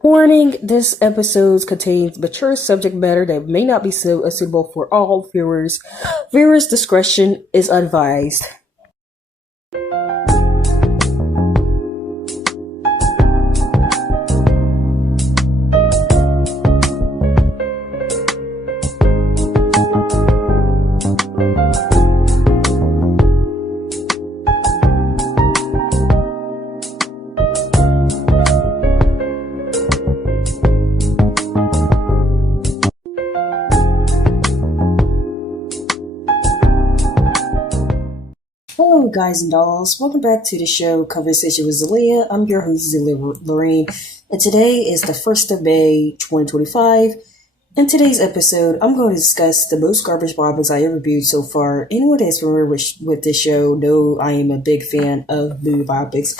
Warning, this episode contains mature subject matter that may not be so suitable for all viewers. Viewers' discretion is advised. Hello, guys and dolls. Welcome back to the show Conversation with Xalea. I'm your host, Lorraine, and today is the 1st of May, 2025. In today's episode, I'm going to discuss the most garbage biopics I ever viewed so far. Anyone that's familiar with this show know I am a big fan of movie biopics,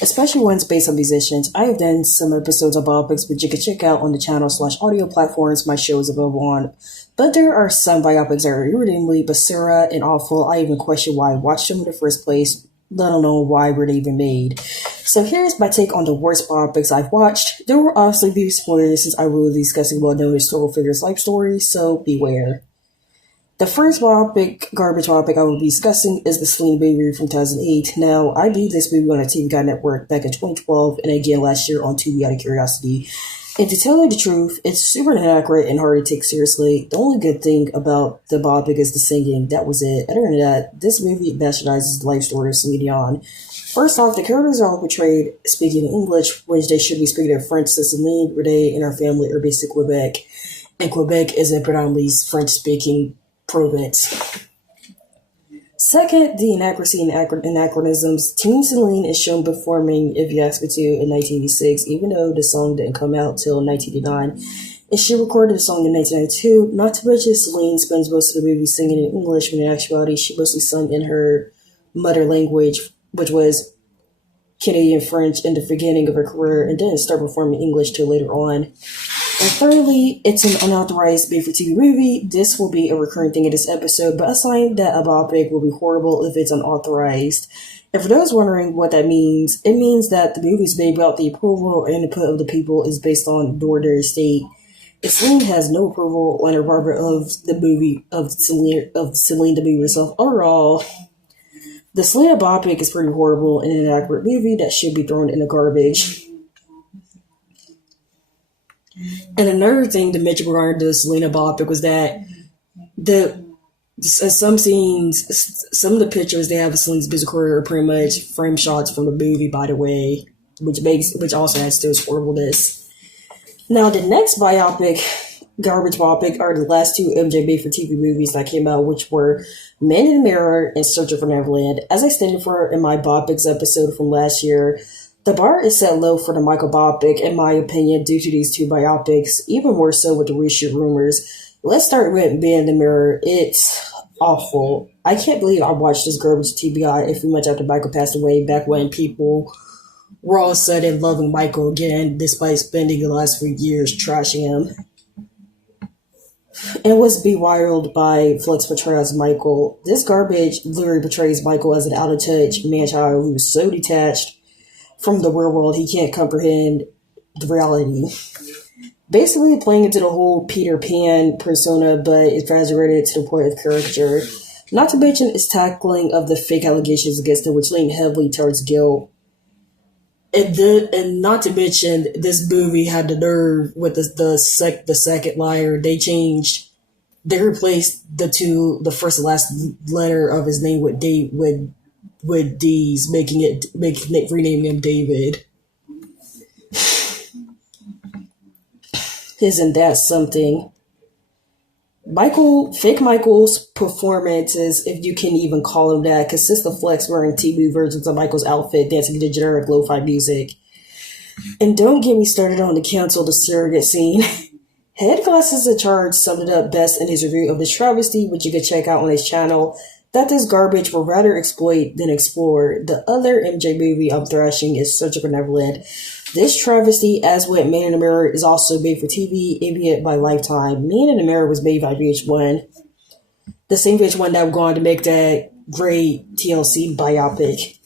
especially ones based on musicians. I have done some episodes of biopics, which you can check out on the channel/audio platforms my show is available on. But there are some biopics that are irredeemably bizarre and awful. I even question why I watched them in the first place, let alone why were they even made. So here's my take on the worst biopics I've watched. There will obviously be spoilers since I will be discussing well-known historical figures' life stories, so beware. The first garbage biopic I will be discussing is the Celine movie from 2008. Now, I viewed this movie on the TV Guide Network back in 2012 and again last year on Tubi out of curiosity. And to tell you the truth, it's super inaccurate and hard to take seriously. The only good thing about the biopic is the singing. That was it. Other than that, this movie bastardizes the life story of Celine. First off, the characters are all portrayed speaking English, which they should be speaking in French, since Celine, Renee, and her family are based in Quebec. And Quebec is a predominantly French-speaking province. Second, the inaccuracy and anachronisms. Teen Celine is shown performing If You Ask Me To in 1986, even though the song didn't come out till 1989. And she recorded the song in 1992. Not to mention, Celine spends most of the movie singing in English, when in actuality she mostly sung in her mother language, which was Canadian French, in the beginning of her career, and didn't start performing English till later on. And thirdly, it's an unauthorized made-for-TV movie. This will be a recurring thing in this episode, but a sign that a biopic will be horrible if it's unauthorized. And for those wondering what that means, it means that the movie is made without the approval and input of the people is based on their estate. If Celine has no approval on her barber of the movie, of Celine the movie herself, overall, the Celine biopic is pretty horrible and an inaccurate movie that should be thrown in the garbage. And another thing to mention regarding the Celine biopic was that some scenes, some of the pictures they have of Celine's music career are pretty much frame shots from the movie, by the way, which also adds to its horribleness. Now, the next garbage biopic, are the last two MJ made-for-TV movies that came out, which were Man in the Mirror and Searching for Neverland. As I stated in my biopics episode from last year, the bar is set low for the Michael biopic, in my opinion, due to these two biopics, even more so with the reshoot rumors. Let's start with Man in the Mirror. It's awful. I can't believe I watched this garbage TBI a few months after Michael passed away, back when people were all of a sudden loving Michael again, despite spending the last few years trashing him. It was bewildered by Fleck's portrayal as Michael. This garbage literally portrays Michael as an out-of-touch man-child who was so detached from the real world he can't comprehend the reality. Basically playing into the whole Peter Pan persona, but exaggerated to the point of caricature. Not to mention its tackling of the fake allegations against him, which leaned heavily towards guilt. And not to mention, this movie had the nerve with the second liar. They replaced the first and last letter of his name with D's, renaming him David. Isn't that something? Fake Michael's performances, if you can even call him that, consists of Flex wearing TV versions of Michael's outfit, dancing to generic lo-fi music. And don't get me started on the cancel the surrogate scene. Head Glasses in Charge summed it up best in his review of this travesty, which you can check out on his channel, that this garbage will rather exploit than explore. The other MJ movie I'm thrashing is Searching for Neverland. This travesty, as with Man in the Mirror, is also made for TV, albeit by Lifetime. Man in the Mirror was made by VH1. The same VH1 that would go on to make that great TLC biopic.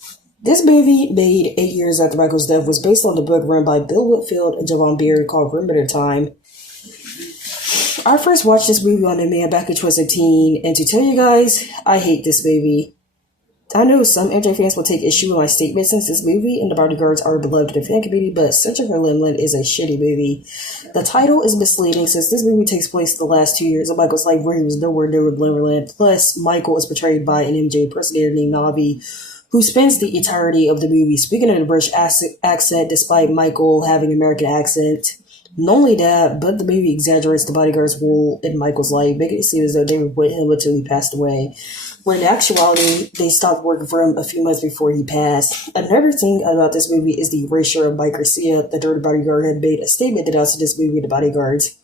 This movie, made 8 years after Michael's death, was based on the book written by Bill Whitfield and Javon Beard called Perimeter Time. I first watched this movie on demand back in 2017, and to tell you guys, I hate this movie. I know some MJ fans will take issue with my statement since this movie and The Bodyguards are beloved in the fan community, but Searching for Limelight is a shitty movie. The title is misleading since this movie takes place the last 2 years of Michael's life where he was nowhere near Limelight. Plus, Michael is portrayed by an MJ impersonator named Navi, who spends the entirety of the movie speaking in a British accent despite Michael having an American accent. Not only that, but the movie exaggerates the bodyguard's role in Michael's life, making it seem as though they were with him until he passed away, when in actuality, they stopped working for him a few months before he passed. Another thing about this movie is the erasure of Mike Garcia. The dirty bodyguard had made a statement denouncing this movie, The Bodyguards.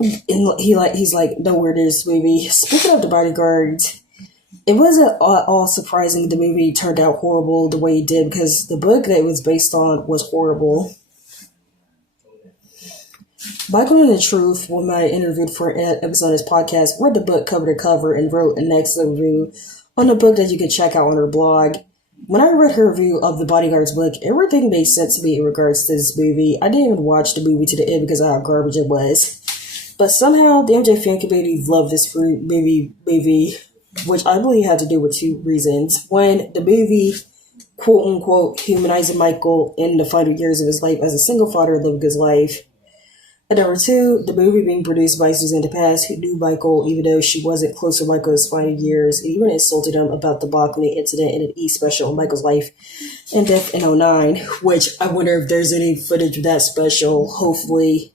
And he's like, nowhere near this movie. Speaking of The Bodyguards, it wasn't all surprising the movie turned out horrible the way it did, because the book that it was based on was horrible. Michael and the Truth, when I interviewed for an episode of his podcast, read the book cover to cover and wrote an excellent review on the book that you can check out on her blog. When I read her review of the Bodyguard's book, everything made sense to me in regards to this movie. I didn't even watch the movie to the end because of how garbage it was. But somehow, the MJ fan community loved this movie, which I believe had to do with two reasons. One, the movie, quote-unquote, humanizing Michael in the final years of his life as a single father living his life. And number two, the movie being produced by Suzanne DePass, who knew Michael even though she wasn't close to Michael's final years, and even insulted him about the balcony incident in an E-special on Michael's life and death in 2009, which I wonder if there's any footage of that special, hopefully.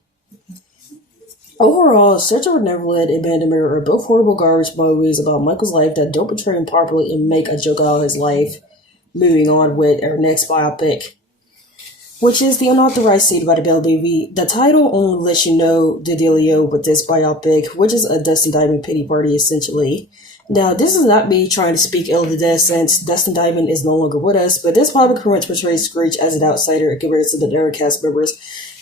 Overall, Searching for Neverland and Man in the Mirror are both horrible garbage movies about Michael's life that don't portray him properly and make a joke out of his life. Moving on with our next biopic, which is the Unauthorized Savedbythebell movie. The title only lets you know the dealio with this biopic, which is a Dustin Diamond pity party, essentially. Now, this is not me trying to speak ill of the dead since Dustin Diamond is no longer with us, but this biopic pretty much portrays Screech as an outsider in comparison to the other cast members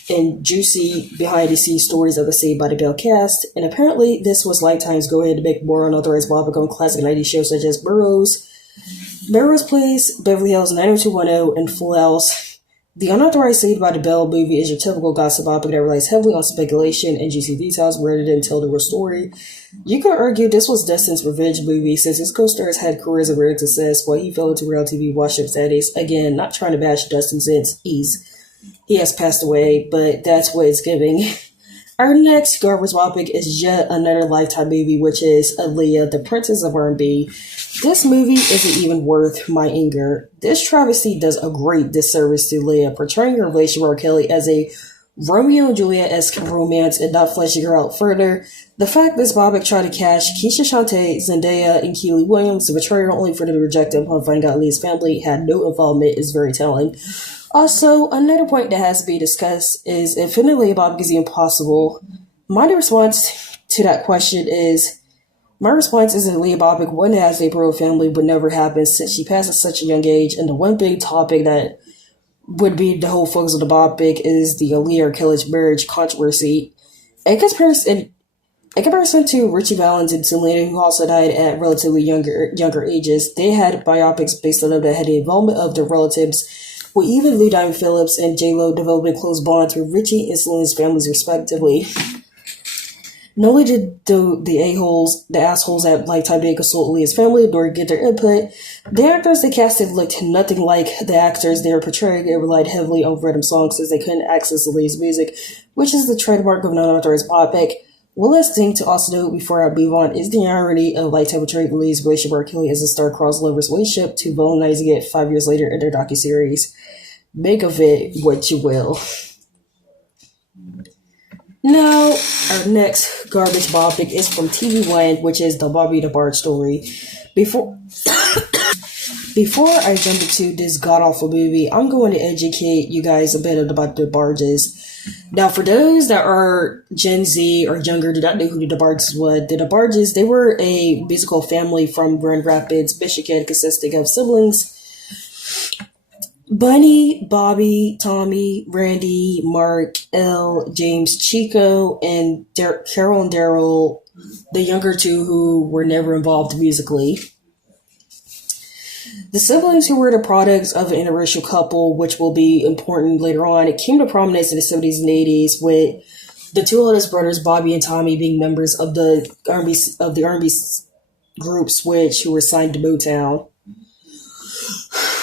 and juicy behind-the-scenes stories of the Savedbythebell cast. And apparently, this was Lifetime's go-ahead to make more unauthorized biopic on classic 90s shows such as Melrose Place, Beverly Hills 90210, and Full House. The Unauthorized Savedbythebell movie is your typical gossip biopic that relies heavily on speculation and juicy details rather than tell the real story. You could argue this was Dustin's revenge movie since his co-stars had careers of great success while he fell into reality TV watch-up status. Again, not trying to bash Dustin since he has passed away, but that's what it's giving. Our next garbage biopic is yet another Lifetime movie, which is Aaliyah, the Princess of R&B. This movie isn't even worth my anger. This travesty does a great disservice to Aaliyah, portraying her relationship with R. Kelly as a Romeo and Juliet-esque romance and not fleshing her out further. The fact this biopic tried to cash Keisha Shantae, Zendaya, and Keely Williams to betray her only for them to reject him upon finding out Aaliyah's family had no involvement is very telling. Also, another point that has to be discussed is if an Aaliyah biopic is even possible. My response to that question is, my response is that Aaliyah biopic wouldn't have a pro family would never happen since she passed at such a young age, and the one big topic that would be the whole focus of the biopic is the Aaliyah Kelly's marriage controversy. In comparison to Richie Valens and Celine, who also died at relatively younger ages, they had biopics based on them that had the involvement of their relatives, with even Lou Diamond Phillips and J-Lo developing close bonds with Richie and Celine's families respectively. Not only did the assholes at Lifetime didn't consult Aaliyah's family nor get their input, the actors they casted looked nothing like the actors they were portraying and relied heavily on random songs since they couldn't access Aaliyah's music, which is the trademark of an unauthorized biopic. One last thing to also note before I move on is the irony of Lifetime portraying Aaliyah's relationship with R. Kelly as a star-crossed lover's relationship to villainizing it 5 years later in their docuseries. Make of it what you will. Now, our next garbage biopic is from TV One, which is the Bobby Debarge story. Before I jump into this god-awful movie, I'm going to educate you guys a bit about the Debarges. Now, for those that are Gen Z or younger, do not know who the Debarges were. The Debarges, they were a musical family from Grand Rapids, Michigan, consisting of siblings Bunny, Bobby, Tommy, Randy, Mark, Elle, James, Chico, and Carol and Daryl, the younger two who were never involved musically. The siblings who were the products of an interracial couple, which will be important later on, it came to prominence in the 70s and 80s with the two oldest brothers, Bobby and Tommy, being members of the R&B group Switch, who were signed to Motown.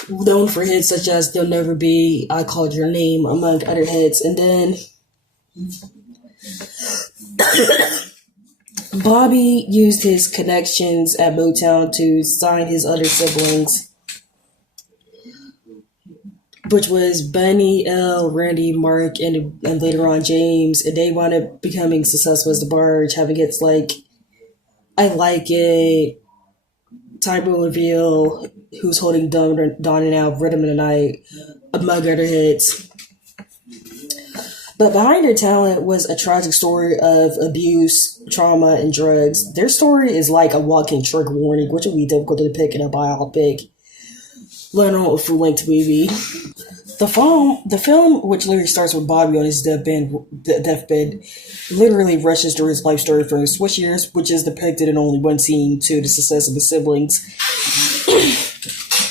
Known for hits such as They'll Never Be, I Called Your Name, among other hits. And then Bobby used his connections at Motown to sign his other siblings, which was Bunny, L, Randy, Mark, and later on James. And they wound up becoming successful as Debarge, having hits like I Like It, Time Will Reveal, Who's Holding Dawn and Out, Rhythm of the Night, among other hits. But behind their talent was a tragic story of abuse, trauma, and drugs. Their story is like a walking trigger warning, which would be difficult to depict in a biopic, let alone a full-length movie. The film, which literally starts with Bobby on his deathbed, literally rushes through his life story from his switch years, which is depicted in only one scene, to the success of his siblings.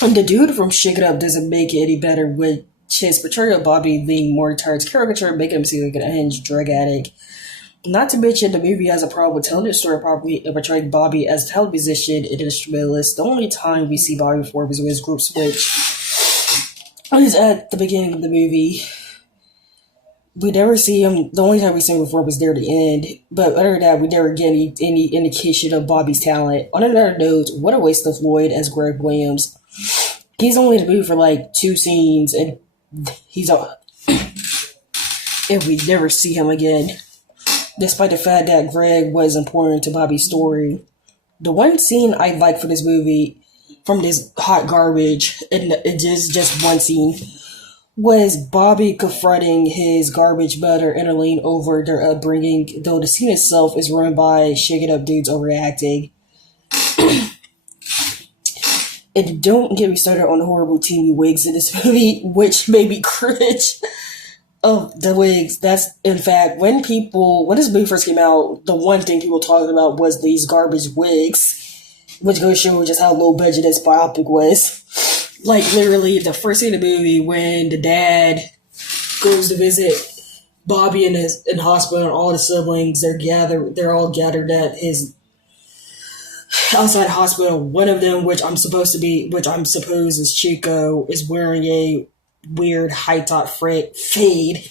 And the dude from Shake It Up doesn't make it any better, with his portrayal of Bobby being more towards caricature, making him seem like an unhinged drug addict. Not to mention, the movie has a problem with telling the story properly and portraying Bobby as a television musician and instrumentalist. The only time we see Bobby before was with his group Switch. It was at the beginning of the movie. We never see him. The only time we see him before was near the end. But other than that, we never get any indication of Bobby's talent. On another note, what a waste of Lloyd as Greg Williams. He's only in the movie for like 2 scenes, and and we never see him again, despite the fact that Greg was important to Bobby's story. The one scene I like for this movie, from this hot garbage, and it is just one scene, was Bobby confronting his garbage mother and Elaine over their upbringing, though the scene itself is ruined by Shake It Up dudes overreacting. And don't get me started on the horrible teeny wigs in this movie, which made me cringe. Oh, the wigs. That's, in fact, when this movie first came out, the one thing people talking about was these garbage wigs, which goes to show just how low budget this biopic was. Like, literally, the first scene of the movie, when the dad goes to visit Bobby in the hospital, and all the siblings, they're all gathered at his outside hospital. One of them, which I'm supposed is Chico, is wearing a weird high top fade.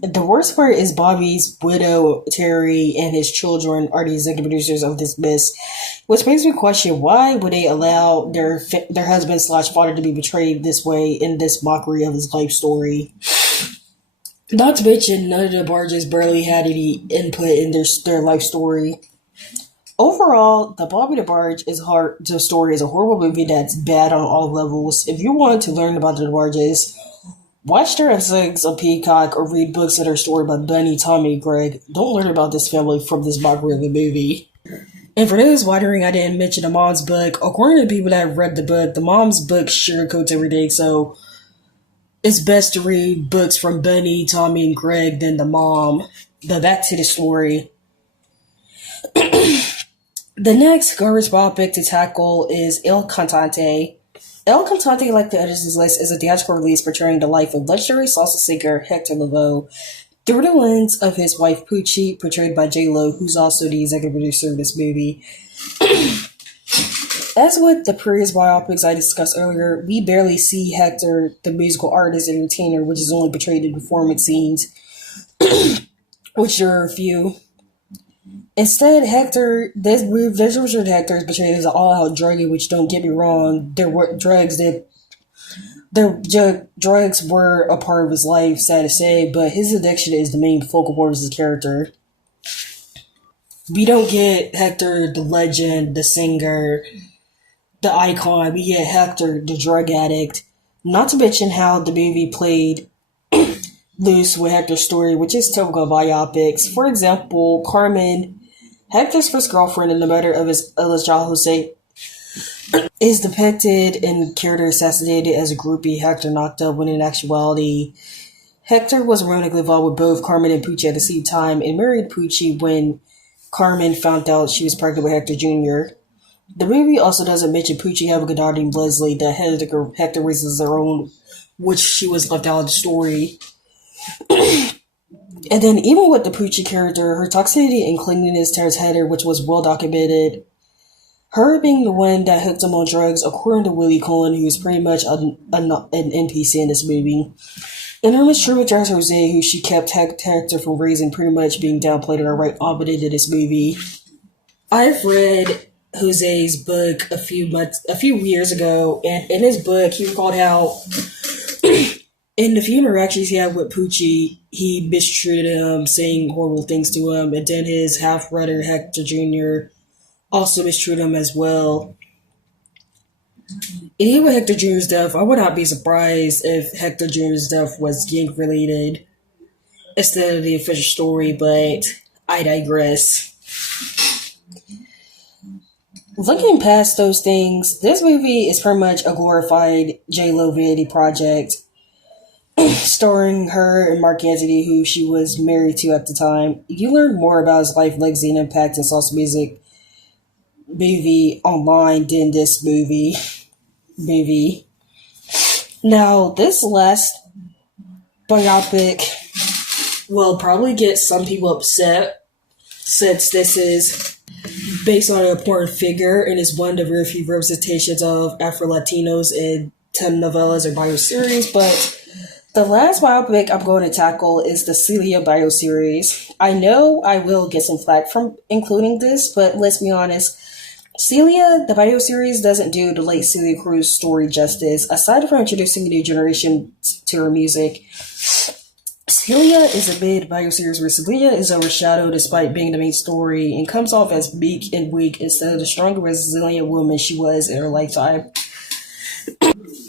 The worst part is Bobby's widow, Terry, and his children are the executive producers of this mess, which makes me question, why would they allow their husband/father to be betrayed this way in this mockery of his life story? Not to mention, none of the Debarges barely had any input in their life story. Overall, the Bobby Debarge story is a horrible movie that's bad on all levels. If you want to learn about the Debarges, watch their episodes on Peacock or read books that are story by Bunny, Tommy, and Greg. Don't learn about this family from this mockery of a movie. And for those wondering, I didn't mention the mom's book. According to the people that have read the book, the mom's book sugarcoats everything, so it's best to read books from Bunny, Tommy, and Greg than the mom. But back to the story. The next garbage biopic to tackle is El Cantante. El Cantante, like the others in this list, is a theatrical release portraying the life of luxury salsa singer HectorLavoe through the lens of his wife Poochie, portrayed by J-Lo, who's also the executive producer of this movie. As with the previous biopics I discussed earlier, we barely see Hector, the musical artist and entertainer, which is only portrayed in performance scenes, which there are a few. Instead, this version of Hector is portrayed as an all-out druggie, which, don't get me wrong, drugs were a part of his life, sad to say, but his addiction is the main focal point of his character. We don't get Hector, the legend, the singer, the icon. We get Hector, the drug addict. Not to mention how the movie played loose with Hector's story, which is typical of biopics. For example, Carmen, Hector's first girlfriend and the mother of his child, Jose, is depicted and character assassinated as a groupie Hector knocked up, when in actuality, Hector was romantically involved with both Carmen and Poochie at the same time and married Poochie when Carmen found out she was pregnant with Hector Jr. The movie also doesn't mention Poochie having a daughter named Leslie that Hector raises their own, which she was left out of the story. And then even with the Poochie character, her toxicity and clinginess towards Heather, which was well documented, her being the one that hooked him on drugs, according to Willie Cullen, who is pretty much an NPC in this movie. And her mistrust towards Jose, who she kept Hector from raising, pretty much being downplayed and right opposite in this movie. I've read Jose's book a few years ago, and in his book, he recalled how in the few interactions he had with Poochie, he mistreated him, saying horrible things to him, and then his half-brother, Hector Jr., also mistreated him as well. And even with Hector Jr.'s death, I would not be surprised if Hector Jr.'s death was gang-related instead of the official story, but I digress. Looking past those things, this movie is pretty much a glorified J-Lo vanity project, starring her and Mark Anthony, who she was married to at the time. You learn more about his life, legacy, and impact in Sauce Music movie online than this movie. Now, this last biopic will probably get some people upset since this is based on an important figure and is one of the very few representations of Afro-Latinos in telenovelas or bioseries, but the last biopic I'm going to tackle is the Celia bioseries. I know I will get some flack from including this, but let's be honest, Celia, the bioseries, doesn't do the late CeliaCruz story justice. Aside from introducing a new generation to her music, Celia is a mid-bioseries where Celia is overshadowed despite being the main story and comes off as meek and weak instead of the strong, resilient woman she was in her lifetime.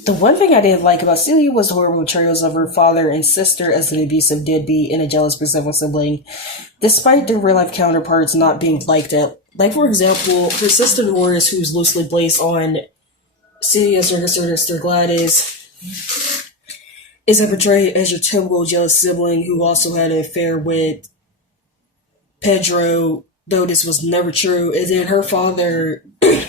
The one thing I didn't like about Celia was the horrible portrayals of her father and sister as an abusive deadbeat and a jealous, resentful sibling, despite their real-life counterparts not being like that. Like, for example, her sister Dolores, who's loosely based on Celia's younger sister Gladys, is portrayed as your typical jealous sibling who also had an affair with Pedro, though this was never true. And then her father, in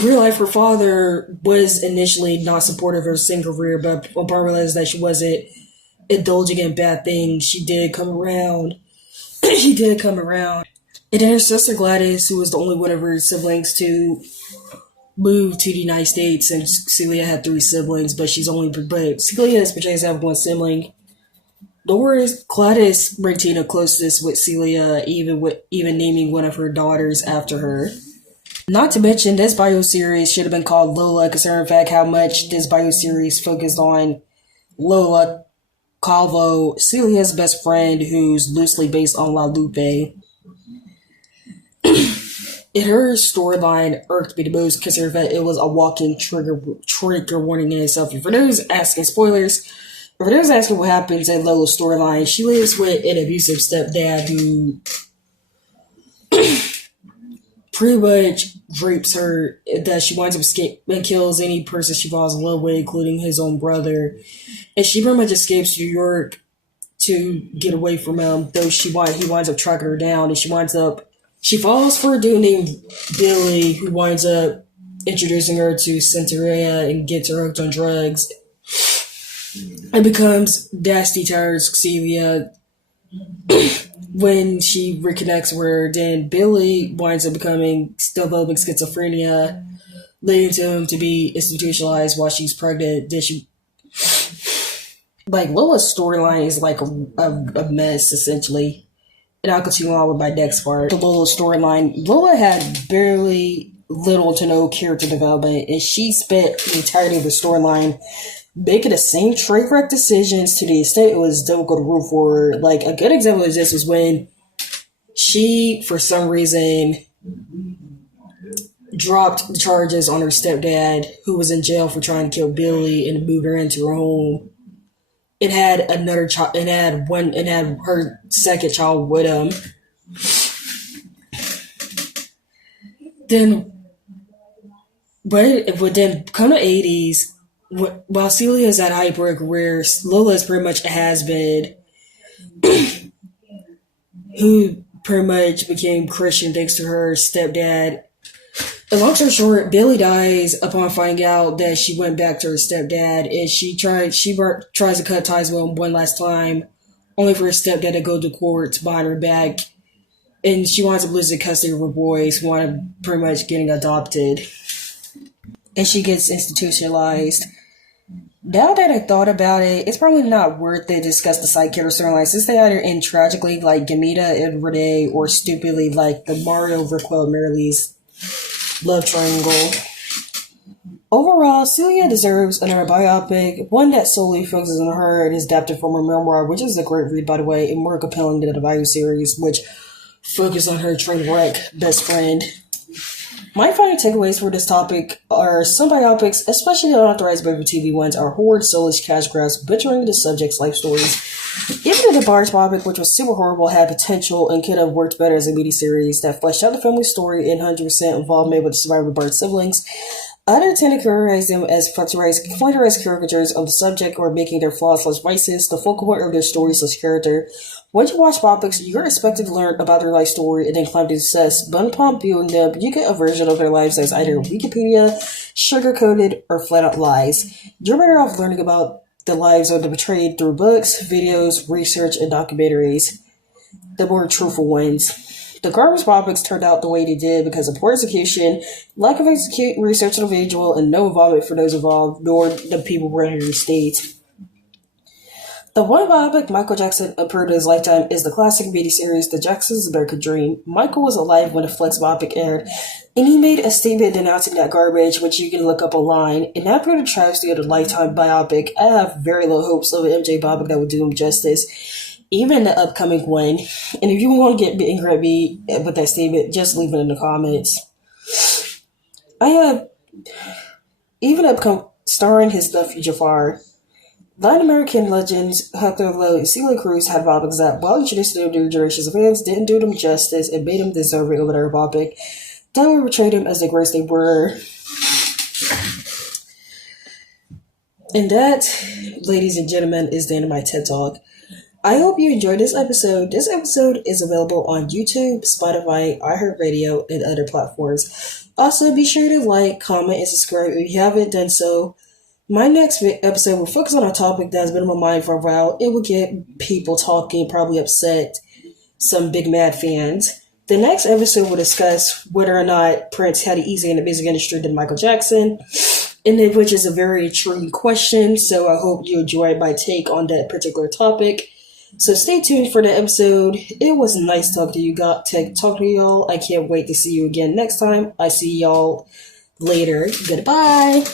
real life, her father was initially not supportive of her singing career, but upon realizing that she wasn't indulging in bad things, she did come around. And then her sister Gladys, who was the only one of her siblings to move to the United States, and Celia had 3 siblings, but Celia is portrayed as having 1 sibling. Gladys maintained a closeness with Celia, even naming one of her daughters after her. Not to mention, this bioseries should have been called Lola, considering the fact how much this bioseries focused on Lola Calvo, Celia's best friend, who's loosely based on La Lupe. In her storyline, irked me the most, considering that it was a walking trigger warning in itself. For those asking what happens in Lola's storyline, she lives with an abusive stepdad who pretty much rapes her, that she winds up escaping and kills any person she falls in love with, including his own brother. And she pretty much escapes to New York to get away from him, though he winds up tracking her down, and she falls for a dude named Billy, who winds up introducing her to Centuria and gets her hooked on drugs. And becomes nasty towards Celia. When she reconnects with her, then Billy winds up developing schizophrenia, leading to him to be institutionalized while she's pregnant. Lola's storyline is like a mess, essentially. And I'll continue on with my next part. The Lola storyline. Lola had barely little to no character development, and she spent the entirety of the storyline making the same train wreck decisions to the extent it was difficult to root for her. Like, a good example of this was when she, for some reason, dropped the charges on her stepdad, who was in jail for trying to kill Billy, and moved her into her home. It had another child, and had her second child with him. But then come the 80s, while Celia is at height of her career, Lola is pretty much a has-been. who pretty much became Christian thanks to her stepdad. And long story short, Billy dies upon finding out that she went back to her stepdad, and she tries to cut ties with him one last time, only for her stepdad to go to court behind her back, and she winds up losing custody of her boys, who wind up pretty much getting adopted, and she gets institutionalized. Now that I thought about it, it's probably not worth it to discuss the side character storylines, since they either end tragically like Gamita and Renee, or stupidly like the Mario Raquel Merrill's love triangle. Overall, Celia deserves another biopic, one that solely focuses on her and is adapted from her memoir, which is a great read, by the way, and more compelling than the Bio series, which focused on her train wreck best friend. My final takeaways for this topic are some biopics, especially the Unauthorized baby TV ones, are horrid, soulish cash grabs, butchering the subject's life stories. Even the Debarge biopic, which was super horrible, had potential and could have worked better as a media series that fleshed out the family story and 100% involvement with the survivor Debarge siblings. Others tend to characterize them as flatterized caricatures of the subject or making their flaws/vices the focal point of their story/character. Once you watch biopics, you're expected to learn about their life story and then climb to success, but upon viewing them, you get a version of their lives that's either Wikipedia, sugar-coated, or flat-out lies. You're better off learning about the lives of the portrayed through books, videos, research, and documentaries, the more truthful ones. The garbage biopics turned out the way they did because of poor execution, lack of research on the individual, and no involvement for those involved, nor the people running the state. The one biopic Michael Jackson approved in his lifetime is the classic media series The Jackson's American Dream. Michael was alive when the Flex biopic aired, and he made a statement denouncing that garbage, which you can look up online. And after the travesty of the Lifetime biopic, I have very low hopes of an MJ biopic that would do him justice, even the upcoming one. And if you want to get angry at me with that statement, just leave it in the comments. I have even upcoming starring his nephew Jafar. Latin American legends HectorLavoe and CeliaCruz had biopics that, while introducing them to new generations of fans, didn't do them justice and made them deserving of another biopic that would portray them as the greats they were. And that, ladies and gentlemen, is the end of my TED Talk. I hope you enjoyed this episode. This episode is available on YouTube, Spotify, iHeartRadio, and other platforms. Also, be sure to like, comment, and subscribe if you haven't done so. My next episode will focus on a topic that's been on my mind for a while. It will get people talking, probably upset some big mad fans. The next episode will discuss whether or not Prince had it easier in the music industry than Michael Jackson, which is a very intriguing question, so I hope you enjoyed my take on that particular topic. So stay tuned for the episode. It was nice talking to you, talk to y'all. I can't wait to see you again next time. I see y'all later. Goodbye.